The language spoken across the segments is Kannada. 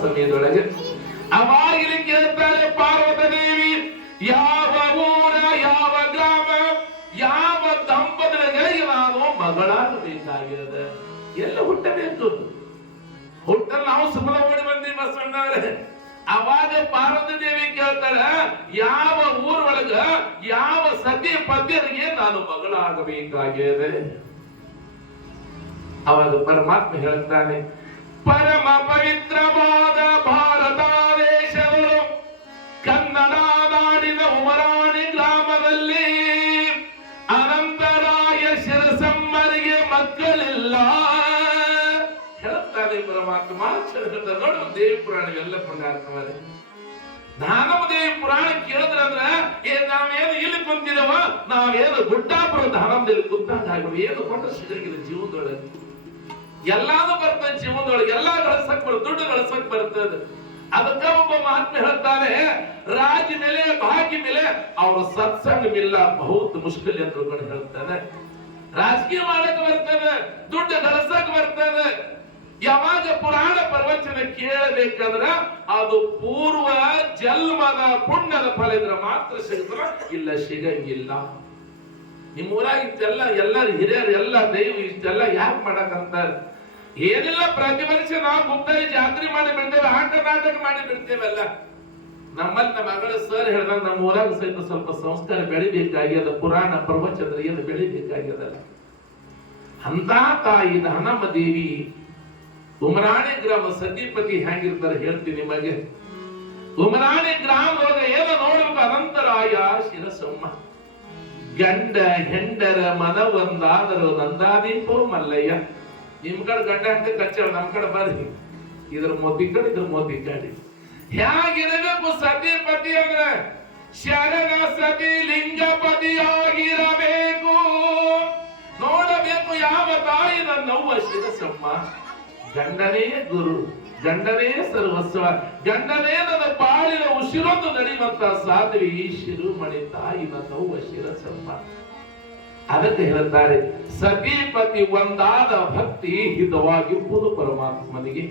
ಸಮಯದೊಳಗೆ ಅವಾಗಿಲಿ ಕೇಳ್ತಾರೆ ಪಾರ್ವತ ದೇವಿ, ಯಾವ ಊರ, ಯಾವ ಗ್ರಾಮ, ಯಾವ ದಂಪತಿಗಳಿಗೆ ನಾನು ಮಗಳಾಗಬೇಕಾಗಿದೆ, ಎಲ್ಲ ಹುಟ್ಟಬೇಕು. ಹುಟ್ಟಲ್ಲಿ ನಾವು ಸುಮ್ಮನೆ ಓಡಿ ಬಂದಿ ಬಸವಣ್ಣವ್ರೆ. ಅವಾಗ ಪಾರ್ವತಿ ದೇವಿ ಕೇಳ್ತಾಳೆ, ಯಾವ ಊರೊಳಗ ಯಾವ ಸತಿ ಪದ್ಯರಿಗೆ ನಾನು ಮಗಳಾಗಬೇಕಾಗಿದೆ. ಅವಾಗ ಪರಮಾತ್ಮ ಹೇಳ್ತಾನೆ, ಪರಮ ಪವಿತ್ರವಾದ ಭಾರತ ದೇಶಗಳು ಕನ್ನಡ ನಾಡಿನ ಉಮರಾಣಿ ಗ್ರಾಮದಲ್ಲಿ ಅನಂತರಾಯ ಶಿರಸಮ್ಮರಿಗೆ ಮಕ್ಕಳಿಲ್ಲ ಹೇಳ್ತಾನೆ ಪರಮಾತ್ಮ. ನೋಡು ದೇವಿ ಪುರಾಣ ಎಲ್ಲ ಪ್ರಕಾರವೇ. ದಾನವ ದೇವಿ ಪುರಾಣ ಕೇಳಿದ್ರಂದ್ರ ನಾವೇನು ಇಲ್ಲಿ ಕುಂತಿದವ, ನಾವೇನು ಗುಡ್ಡಾಪುರ ದಾನವದಲ್ಲಿ ಕುಂತಾಗ ಏನು ಕೊಂಡ ಸಿಗಲಿಲ್ಲ ಜೀವನದೊಳಗೆ. ಎಲ್ಲಾನು ಬರ್ತದೆ ಜೀವನದೊಳಗೆ, ಎಲ್ಲಾ ಗಳಿಸಕ್ ಬರ್ತದೆ, ದುಡ್ಡು ಗಳಿಸಕ್ ಬರ್ತದೆ. ಅದಕ್ಕ ಒಬ್ಬ ಮಹಾತ್ಮ ಹೇಳ್ತಾನೆ, ರಾಜ ಮೇಲೆ ಭಾಗ್ಯ ಮೇಲೆ ಅವ್ರ ಸತ್ಸಂಗ ಮಿಲ್ಲ ಬಹುತ್ ಮುಷ್ಕಿಲ್ ಅಂತ ಹೇಳ್ತಾನೆ. ರಾಜಕೀಯ ಮಾಡಕ್ ಬರ್ತದೆ, ದುಡ್ಡು ಗಳಿಸಕ್ ಬರ್ತದೆ. ಯಾವಾಗ ಪುರಾಣ ಪ್ರವಚನ ಕೇಳಬೇಕಂದ್ರ ಅದು ಪೂರ್ವ ಜನ್ಮದ ಪುಣ್ಯದ ಫಲ ಇದ್ರೆ ಮಾತ್ರ ಸಿಗ್ತಾರ, ಇಲ್ಲ ಸಿಗಂಗಿಲ್ಲ. ನಿಮ್ಮ ಊರಾಗ ಇಷ್ಟೆಲ್ಲ ಎಲ್ಲರೂ ಹಿರಿಯರು ಎಲ್ಲ ದೈವ ಇಷ್ಟೆಲ್ಲ ಯಾಕೆ ಮಾಡಕಂತಾರೆ? ಏನಿಲ್ಲ, ಪ್ರತಿ ವರ್ಷ ನಾವು ಗುಪ್ತಾಯಿ ಜಾತ್ರೆ ಮಾಡಿ ಬಿಡ್ತೇವೆ, ಆಟ ನಾಟಕ ಮಾಡಿ ಬಿಡ್ತೇವಲ್ಲ. ನಮ್ಮಲ್ಲಿ ನಮ್ಮ ಮಗಳ ಸರ್ ಹೇಳ್ದಂಗ ನಮ್ಮ ಊರಾಗ ಸಹಿತ ಸ್ವಲ್ಪ ಸಂಸ್ಕಾರ ಬೆಳಿಬೇಕಾಗ್ಯದ, ಪುರಾಣ ಪ್ರವಚನ ಏನು ಬೆಳಿಬೇಕಾಗ್ಯದಲ್ಲ. ಅಂತ ತಾಯಿ ದಾನಮ್ಮ ದೇವಿ ಉಮರಾಣಿ ಗ್ರಾಮ ಸತಿಪತಿ ಹೆಂಗಿರ್ತಾರೆ ಹೇಳ್ತೀನಿ ನಿಮಗೆ. ಉಮರಾಣಿ ಗ್ರಾಮದೊಳಗೆ ಏನು ನೋಡ್ಬೇಕು, ಅನಂತರಾಯ ಶಿರಸಮ್ಮ. ಗಂಡ ಹೆಂಡರ ಮನವೊಂದಾದರೂ ನಂದಾದೀಪೋ ಮಲ್ಲಯ್ಯ. ನಿಮ್ ಕಡೆ ಗಂಡ ಹೆಂಡತಿ ಕಚ್ಚ, ನಮ್ ಕಡೆ ಬರ್ರಿ, ಇದ್ರ ಮೋದಿ ಕಡೆ ಇದ್ರ ಮೋದಿ ಕಡೆ. ಹೇಗಿರಬೇಕು ಸತಿಪತಿ ಅಂದ್ರೆ ಶರಣ ಸತಿ ಲಿಂಗಪತಿಯಾಗಿರಬೇಕು. ನೋಡಬೇಕು ಯಾವ ತಾಯಿ ನನ್ನವ್ವ ಶಿರಸಮ್ಮ. ಗಂಡನೇ ಗುರು, ಗಂಡನೇ ಸರ್ವಸ್ವ, ಗಂಡನೇ ನನ್ನ ಪಾಳಿನ ಉಸಿರೊಂದು ನಡೆಯುವಂತ ಸಾಧ್ವಿ ಶಿರುಮಣಿ ತಾಯಿ ನನ್ನವ್ವ ಶಿರಸಮ್ಮ. ಅದಕ್ಕೆ ಹೇಳ್ತಾರೆ, ಸತಿಪತಿ ಒಂದಾದ ಭಕ್ತಿ ಹಿತವಾಗಿರುವುದು ಪರಮಾತ್ಮನಿಗೆ.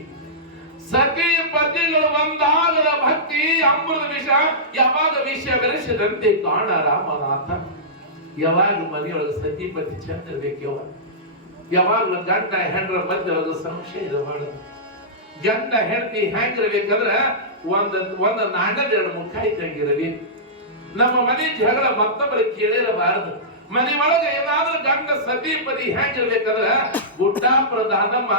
ಸತಿಪತಿಗಳು ಒಂದಾಗದ ಭಕ್ತಿ ಅಮೃತ ವಿಷ, ಯಾವಾಗ ವಿಷ ಬೆರೆಸಿದಂತೆ ಕಾಣ ರಾಮನಾಥ. ಯಾವಾಗ ಮನೆಯೊಳಗೆ ಸತಿಪತಿ ಚಂದ ಇರ್ಬೇಕು, ಯಾವಾಗಲೂ ಗಂಡ ಹೆಂಡ್ರ ಮಧ್ಯೊಳಗೆ ಸಂಶಯ ಇರಬಾರ್ದು. ಗಂಡ ಹೆಂಡತಿ ಹೆಂಗಿರ್ಬೇಕಂದ್ರ ಒಂದು ನಾಣ್ಯದ ಎರಡು ಮುಖ ಇದ್ದಂಗಿರಬೇಕು. ನಮ್ಮ ಮನೆ ಜಗಳ ಮತ್ತೊಬ್ಬರಿಗೆ ಕೇಳಿರಬಾರದು. ಮನೆ ಒಳಗೆ ಏನಾದ್ರೂ ಗಂಡ ಸತಿಪತಿ ಹೆಂಗಿರ್ಬೇಕಂದ್ರ ಗುಡ್ಡಾಪುರ ದಾನಮ್ಮ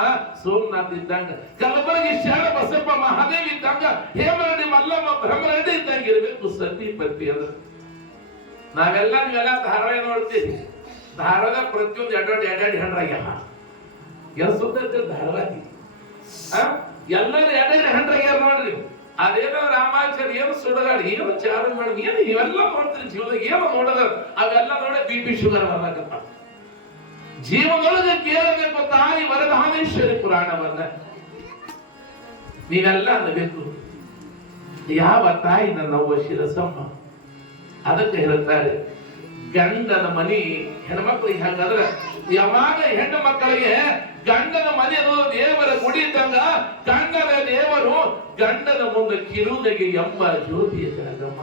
ಸೋಮನಾಥ್ ಇದ್ದಂಗ, ಕಲಬುರಗಿ ಶರಣ ಬಸಪ್ಪ ಮಹಾದೇವ್ ಇದ್ದಂಗ, ಹೇಮರೆಡ್ಡಿ ಮಲ್ಲಮ್ಮ ಬ್ರಹ್ಮರೆಡ್ಡಿ ಇದ್ದಂಗ ಇರ್ಬೇಕು ಸತಿಪತಿ ಅಂದ್ರೆ. ನೀವೆಲ್ಲ ಧಾರಾವಾಹಿ ನೋಡ್ತೀವಿ, ಧಾರಾವಾದ ಪ್ರತಿಯೊಂದು ಎರಡೆರಡು ಹೆಂಡ್ರಾಗ್ಯಾವ. ಎಲ್ಲ ಸುತ್ತ ಧಾರಾವಾಹಿ ಎಲ್ಲರೂ ಎರಡೆರಡು ಹೆಂಡ್ರಾಗ್ಯಾರ ನೋಡ್ರಿ. ಅದೇನೋ ರಾಮಾಚಾರ್ಯ ಏನು ಸುಡಗಾಡಿ ಏನು ಚಾರ ಮಾಡಿ ಏನು ಇವೆಲ್ಲ ನೋಡ್ತೀರಿ ಜೀವನದಾಗ, ಏನು ನೋಡದ ಅವೆಲ್ಲ ನೋಡ BP ಶುಗರ್ ಬರ್ಲಾಕತ್ತ. ಜೀವನದೊಳಗೆ ಕೇಳಬೇಕು ತಾಯಿ ವರದಾನೇಶ್ವರಿ ಪುರಾಣವನ್ನ. ನೀವೆಲ್ಲ ಅನ್ನಬೇಕು, ಯಾವ ತಾಯಿ ನನ್ನವ್ವ ಶಿರಸಮ್ಮ. ಅದಕ್ಕೆ ಹೇಳ್ತಾರೆ, ಗಂಡನ ಮನಿ ಹೆಣ್ಮಕ್ಳಿಗೆ ಹೆಂಗಂದ್ರೆ, ಯಾವಾಗ ಹೆಣ್ಣು ಮಕ್ಕಳಿಗೆ ಗಂಡನ ಮನೆ ಅನ್ನೋದು ದೇವರ ಗುಡಿ ಇದ್ದಂಗ, ಗಂಡನ ದೇವರು ಗಂಡನ ಮುಂದೆ ಕಿರುನಗೆ ಎಂಬ ಜ್ಯೋತಿಯ ಜಗಮ್ಮ.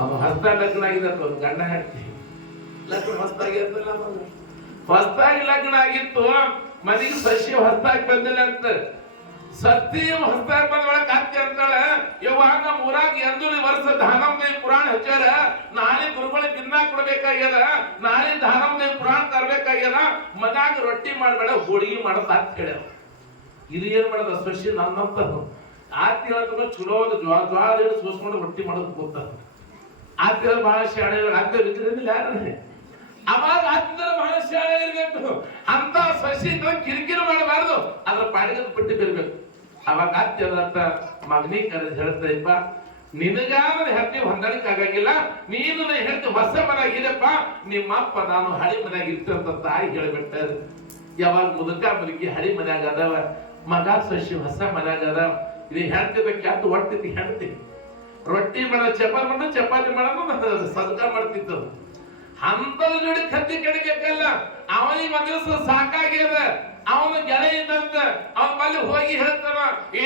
ಅವ ಹೊಸ್ತ ಲಗ್ನ ಆಗಿದೆ, ಗಂಡ ಹೇಳ್ತೀವಿ ಲಗ್ನ ಹೊಸ್ತಾಗಿ ಹೊಸ್ತಾಗಿ ಲಗ್ನ ಆಗಿತ್ತು, ಮನೆಗೆ ಸಸ್ಯ ಹೊಸ್ತಾಗಿ ಬಂದಿಲ್ಲ ಅಂತ. ಸತ್ಯ ಹೊಸ್ತಾಗಿ ಬಂದೊಳಗೆ ಅತ್ತೆ ಅಂತಾಳೆ, ಯಾವಾಗ ನಮ್ಮ ಊರಾಗ 2 ವರ್ಷ ದಾನಮದೇವಿ ಪುರಾಣ ಹಚ್ಚಾರ, ನಾಳೆ ಗುರುಗಳಿಗೆ ದಿನ ಕೊಡ್ಬೇಕಾಗ್ಯದ, ನಾಳೆ ದಾನಮದೇವಿ ಪುರಾಣ ತರ್ಬೇಕಾಗ್ಯದ, ಮನ್ಯಾಗ ರೊಟ್ಟಿ ಮಾಡ್ಬೇಡ ಹೋಳಿಗೆ ಮಾಡತ್ತ ಅಂತ ಹೇಳ್ಯಾರ. ಇದು ಏನ್ ಮಾಡೋದ ಸಸ್ಯ ನನ್ನಂತ ಆರ್ತಿ ಹೇಳ್ತ ಚಲೋ ಜ್ವಾಳ ಸೋಸ್ಕೊಂಡು ರೊಟ್ಟಿ ಮಾಡೋದು ಕೂತಾರ. ಆರ್ತಿ ಬಹಳ ಶಾಣೆ ಆರ್ತಿ ಇದ್ರಿಂದ ಯಾರೇ ಅವಾಗ ಆತ್ಮರ ಬಹಳ ಶಾಲೆ ಇರ್ಬೇಕು. ಅಂತ ಸಸಿ ಕಿರಿಕಿರಿ ಮಾಡಬಾರ್ದು, ಅದ್ರ ಪಾಡಿಗೆ ಬಿಟ್ಟು ಬಿರ್ಬೇಕು. ಅವಾಗ ಆತ್ಯದಂತ ಮಗನಿ ಕರೆದು ಹೇಳ್ತಾಯಿಪ್ಪ, ನಿನಗಾದ್ರೆ ಹೆಂಡತಿ ಹೊಂದಾಣಿಕೆ ಆಗಂಗಿಲ್ಲ, ನೀನು ಹೆಂಡತಿ ಹೊಸ ಮನೆಯಾಗ ಇರಪ್ಪ, ನಿಮ್ಮಪ್ಪ ನಾನು ಹಳಿ ಮನ್ಯಾಗ ಇರ್ತಂತ ತಾಯಿ ಹೇಳ್ಬಿಡ್ತಾರೆ. ಯಾವಾಗ ಮುದುಕ ಮುದುಕಿ ಹಳಿ ಮನ್ಯಾಗ ಅದಾವ, ಮಗ ಸಸಿ ಹೊಸ ಮನ್ಯಾಗ ಅದಾವ, ಇದು ಹೆಂಡತಿ ಕ್ಯಾತು ಹೊಡ್ತೈತಿ. ಹೆಂಡತಿ ರೊಟ್ಟಿ ಮಾಡೋದು, ಚಪಾತಿ ಮಾಡೋದು ಸದ್ಕ ಮಾಡ್ತಿತ್ತು. ಅಂತದ ಜೋಡಿ ಕತ್ತಿ ಕಡಿಬೇಕಲ್ಲ, ಅವನಿಗೆ ಒಂದ್ ದಿವಸ ಸಾಕಾಗ್ಯದ, ಅವನ ಗೆಳೆಯ ಇದ್ದಂತ ಅವನ ಬಳಿ ಹೋಗಿ ಹೇಳ್ತಾನ,